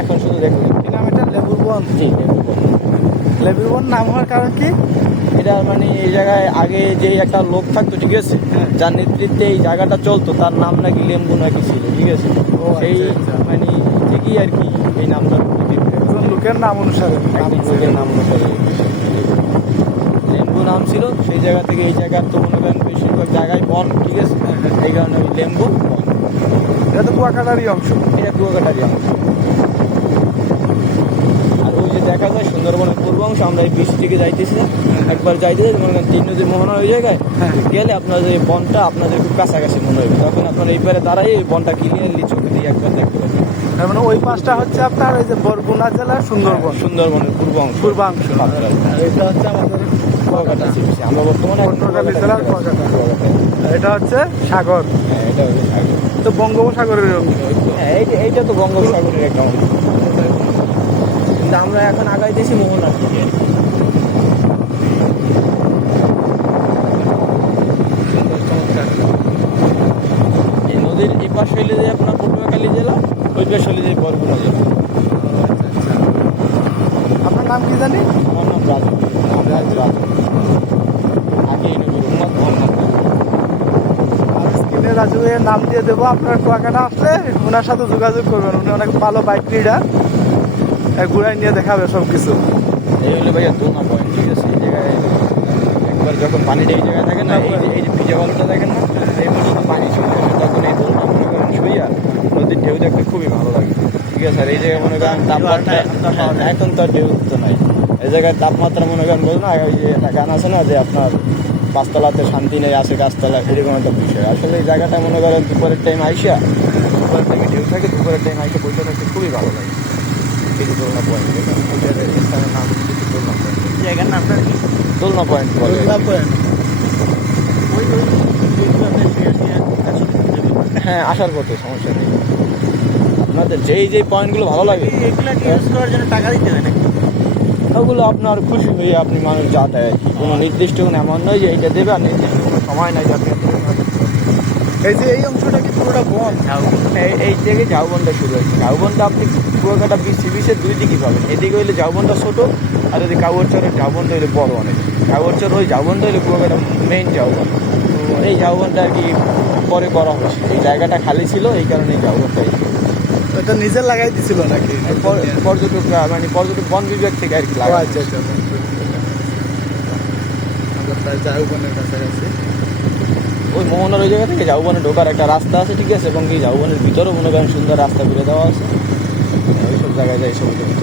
এখন শুধু দেখুন কি নাম এটা লেবুর বন। জি লেবুর বন। লেবুর বন নাম হওয়ার কারণ কি? এটা মানে এই জায়গায় আগে যে একটা লোক থাকতো ঠিক আছে? হ্যাঁ। যার নেতৃত্বে এই জায়গাটা চলতো তার নাম নাকি লেম্বু নাকি ছিল ঠিক আছে? ও, সেই আচ্ছা, আচ্ছা। মানে থেকেই আর কি এই নামটা লোকের নাম অনুসারে লোকের নাম অনুসারে। লেম্বু নাম ছিল সেই জায়গা থেকে এই জায়গার তো মনে করেন বেশিরভাগ জায়গায় বন ঠিক আছে? এই কারণে ওই লেম্বু বন। এটা তো কুয়াকাটারই অংশ। এটা কুয়াকাটারই অংশ। দেখা যায় সুন্দরবনের পূর্ব অংশ আমরা এই বীজ থেকে যাইতেছি একবার যাইতে যাই মনে করেন তিন নদীর মোহনা ওই জায়গায় হ্যাঁ। গেলে আপনার যে বনটা আপনাদের খুব কাছাকাছি মনে হবে। তখন আপনার এই পারে দাঁড়াই এই বনটা ক্লিয়ারলি চোখে দিয়ে একবার দেখতে পাবেন। তার মানে ওই পাশটা হচ্ছে আপনার ওই যে বরগুনা জেলার সুন্দরবন। সুন্দরবনের পূর্ব অংশ। পূর্বাংশ। এটা হচ্ছে আমাদের কুয়াকাটা আমরা বর্তমানে পটুয়াখালী জেলার কুয়াকাটা। এটা হচ্ছে সাগর। হ্যাঁ এটা হচ্ছে সাগর। তো বঙ্গোপসাগরের অংশ। হ্যাঁ এইটা তো বঙ্গোপসাগরের একটা অংশ। কিন্তু আমরা এখন আগাইতেছি মোহনার দিকে। এই নদীর এই পাশ হইলে যে আপনার পটুয়াখালী জেলা ওই পাশ হইলে যে বরগুনা জেলা। আপনার নাম কি জানি? আমার নাম রাজু। আমার রাজু। আগে রাজু। রাজু এর নাম দিয়ে দেবো আপনার কুয়াকাটা আসলে ওনার সাথে যোগাযোগ করবেন। উনি অনেক ভালো বাইক রাইডার ঘুরাই নিয়ে দেখাবে সব কিছু এই হলো ভাইয়া দোনা পয়েন্ট ঠিক আছে? এই জায়গায় একবার যখন পানিটা এই জায়গায় থাকে না এই যে ভিজা বলটা দেখেন না এই পর্যন্ত পানি চলে আসে। তখন এই দোলনা মনে করেন শুইয়া নদীর ঢেউ দেখতে খুবই ভালো লাগে। ঠিক আছে? আর এই জায়গায় মনে করেন তাপমাত্রা হ্যাঁ, এখন তো আর ঢেউ তো নাই। এই জায়গায় তাপমাত্রা মনে করেন বলুন না ওই যে একটা গান আছে না যে আপনার পাঁচতলাতে শান্তি নেই আসে গাছতলা এরকম একটা বিষয়। আসলে এই জায়গাটা মনে করেন দুপুরের টাইম আইসা দুপুরের টাইমে ঢেউ থাকে দুপুরের টাইম আইসা বসে থাকতে খুবই ভালো লাগে। দোলনা পয়েন্ট এটার স্থানের নাম হচ্ছে দোলনা পয়েন্ট জায়গার নামটা কি? দোলনা পয়েন্ট বলে। পয়েন্ট ওই হ্যাঁ আসার পথে সমস্যা নেই। আপনাদের যেই যেই পয়েন্টগুলো ভালো লাগে। এগুলা ইউজ করার জন্য টাকা দিতে হয় নাকি? ওগুলো আপনার খুশি হয়ে আপনি মানুষ যা দেয় আর কি। কোনো নির্দিষ্ট কোনো এমন নয় যে এইটা দেবে আর নির্দিষ্ট কোনো সময় নাই যে আপনি। এই যে এই অংশটা কি পুরোটা বন? এই এই থেকে ঝাউবনটা শুরু হয়েছে। ঝাউবনটা আপনি কুয়াকাটা বিচ সি দুই দিকই পাবেন। এদিকে হইলে ঝাউবনটা ছোটো আর এদিকে কাউরচরের ঝাউবনটা হইলে বড় অনেক। কাউরচর ওই ঝাউবনটা হইলে কুয়াকাটা মেইন ঝাউবন। এই ঝাউবনটা আর কি পরে করা হয়েছে এই জায়গাটা খালি ছিল এই কারণে এই ঝাউবনটা এটা নিজে লাগাই দিছিল নাকি? পর- পর্যটকরা মানে পর্যটক বন বিভাগ থেকে আর কি ও লাগানো আচ্ছা আচ্ছা। আমরা প্রায় জাউবনের কাছাকাছি। ওই মোহনার ওই জায়গা থেকে ঝাউবনে ঢোকার একটা রাস্তা আছে, ঠিক আছে? এবং এই ঝাউবনের ভিতরেও মনে করেন সুন্দর রাস্তা ঘুরে দেওয়া আছে। ওইসব জায়গায় যাই সব